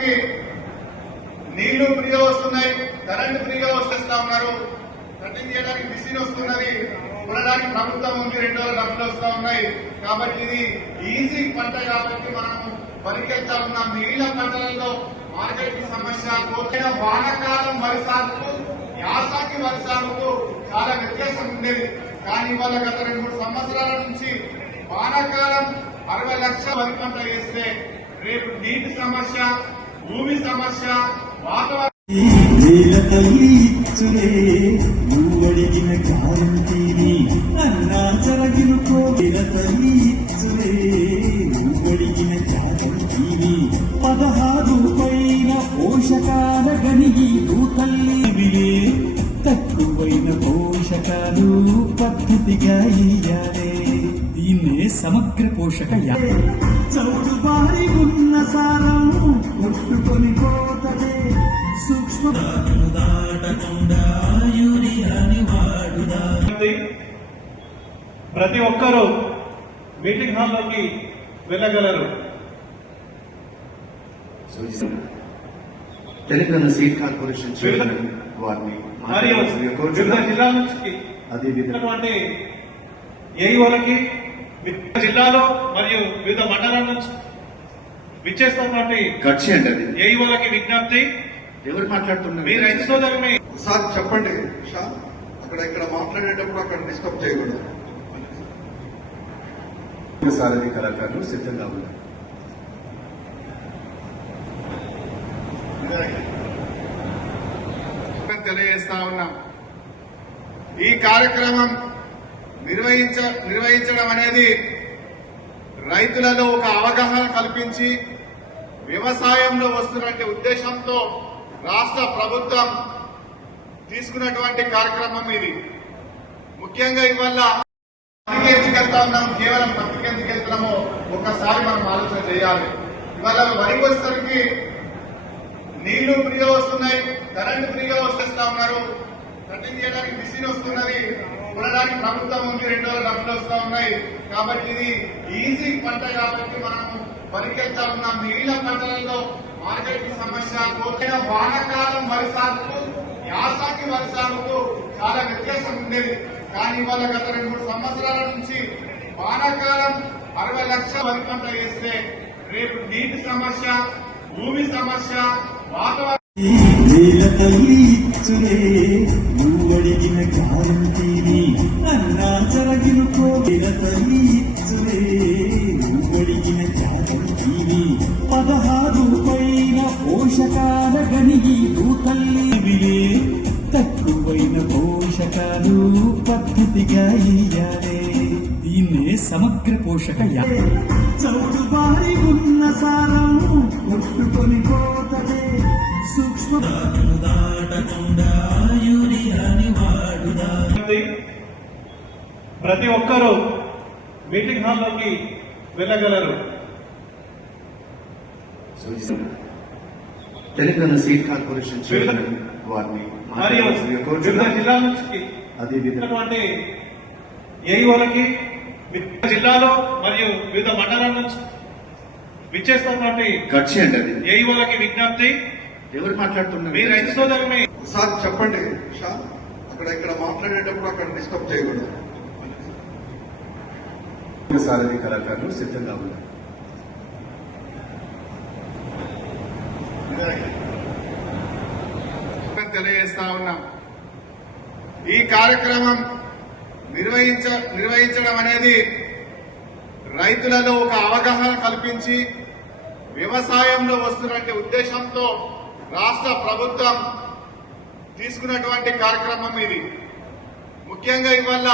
అందరికీ నీళ్లు ఫ్రీగా వస్తున్నాయి, కరెంటు ఫ్రీగా వస్తేస్తా ఉన్నారు, కటింగ్ చేయడానికి మిషన్ వస్తున్నది, కొనడానికి ప్రభుత్వం ఉంది, 2 డబ్బులు వస్తా ఉన్నాయి. కాబట్టి ఇది ఈజీ పంట కాబట్టి మనం పరికెళ్తా ఉన్నాం. మిగిలిన పంటలలో మార్కెటింగ్ సమస్య, వానాకాలం వరి సాగుకు యాసంగి వరి సాగుకు చాలా వ్యత్యాసం ఉండేది. కానీ ఇవాళ గత 2-3 సంవత్సరాల నుంచి వానాకాలం 60 లక్షల వరి పంట వేస్తే రేపు నీటి సమస్య, భూమి సమస్య, వాతావరణ నువ్వడిగిన గ్యారంటీని అన్నా జరగినుకోవిన తల్లి ఇచ్చులే నువ్వడిగిన గ్యారంటీని 16 పైన పోషకాల గనిగి తల్లి తక్కువైన పోషకాలు పద్ధతిగా ఇయ్యాలే దీన్నే సమగ్ర పోషక చౌడు బారి ఉన్న సారం కొట్టుకొని పోతదే సూక్ష్మ దాటకుండా యూరియాని వాడుదా. ప్రతి ఒక్కరూ మీటింగ్ హాల్లోకి వెళ్ళగలరు. తెలంగాణ సీడ్ కార్పొరేషన్ చైర్మన్ వారిని మరియు వివిధ జిల్లాల నుంచి అదేవిధంగా ఏఈఓలకి జిల్లాలో మరియు వివిధ మండలాల నుంచి విచ్చేస్తున్నటువంటి ఏఈఓలకి విజ్ఞప్తి. ఎవరు మాట్లాడుతున్నారు? మీ రైతు సోదరుని సార్ చెప్పండి. ఇక్కడ మాట్లాడేటప్పుడు అక్కడ డిస్టర్బ్ చేయకూడదు. సారథి కళాకారులు సిద్ధంగా ఉన్నారు. తెలియజేస్తా ఉన్నాం. ఈ కార్యక్రమం నిర్వహించడం అనేది రైతులలో ఒక అవగాహన కల్పించి వ్యవసాయంలో వస్తున్నటువంటి ఉద్దేశంతో రాష్ట్ర ప్రభుత్వం తీసుకున్నటువంటి కార్యక్రమం ఇది. ముఖ్యంగా ఇవాళ ఎందుకెళ్తా ఉన్నాం, కేవలం పత్రిక ఎందుకు వెళ్తున్నామో ఒక్కసారి మనం ఆలోచన చేయాలి. ఇవాళ వరి వచ్చేసరికి నీళ్లు ఫ్రీగా వస్తున్నాయి, కరెంటు ఫ్రీగా వస్తేస్తా ఉన్నారు, కటింగ్ చేయడానికి మిషన్ వస్తున్నది, కొనడానికి ప్రభుత్వం ఉంది, 2 డబ్బులు వస్తా ఉన్నాయి. కాబట్టి ఇది ఈజీ పంట కాబట్టి మనం పరికెళ్తా ఉన్నాం. మిగిలిన పంటలలో మార్కెటింగ్ సమస్య, వానాకాలం వరి సాగుకు యాసంగి వరి సాగుకు చాలా వ్యత్యాసం ఉండేది. కానీ ఇవాళ గత 2-3 సంవత్సరాల నుంచి వానాకాలం 60 లక్షల వరి పంట వేస్తే రేపు నీటి సమస్య, భూమి సమస్య, వాతావరణ నువ్వడిగిన గ్యారంటీని అన్నా జరగినుకోవిన తల్లి ఇచ్చులే నువ్వడిగిన గ్యారంటీని 16 పైన పోషకాల గనిగి తల్లి తక్కువైన పోషకాలు పద్ధతిగా ఇయ్యాలే దీన్నే సమగ్ర పోషక చౌడు బారి ఉన్న సారం కొట్టుకొని పోతదే సూక్ష్మ దాటకుండా యూరియాని వాడుదా. ప్రతి ఒక్కరూ మీటింగ్ హాల్లోకి వెళ్ళగలరు. తెలంగాణ సీడ్ కార్పొరేషన్ చైర్మన్ వారిని మరియు వివిధ జిల్లాల నుంచి అదేవిధంగా ఏఈఓలకి జిల్లాలో మరియు వివిధ మండలాల నుంచి విచ్చేస్తున్నటువంటి ఏఈఓలకి విజ్ఞప్తి. ఎవరు మాట్లాడుతున్నారు? మీ రైతు సోదరుని సార్ చెప్పండి. ఇక్కడ మాట్లాడేటప్పుడు అక్కడ డిస్టర్బ్ చేయకూడదు. సారథి కళాకారులు సిద్ధంగా ఉన్నారు. తెలియజేస్తా ఉన్నాం. ఈ కార్యక్రమం నిర్వహించడం అనేది రైతులలో ఒక అవగాహన కల్పించి వ్యవసాయంలో వస్తున్నటువంటి ఉద్దేశంతో రాష్ట్ర ప్రభుత్వం తీసుకున్నటువంటి కార్యక్రమం ఇది. ముఖ్యంగా ఇవాళ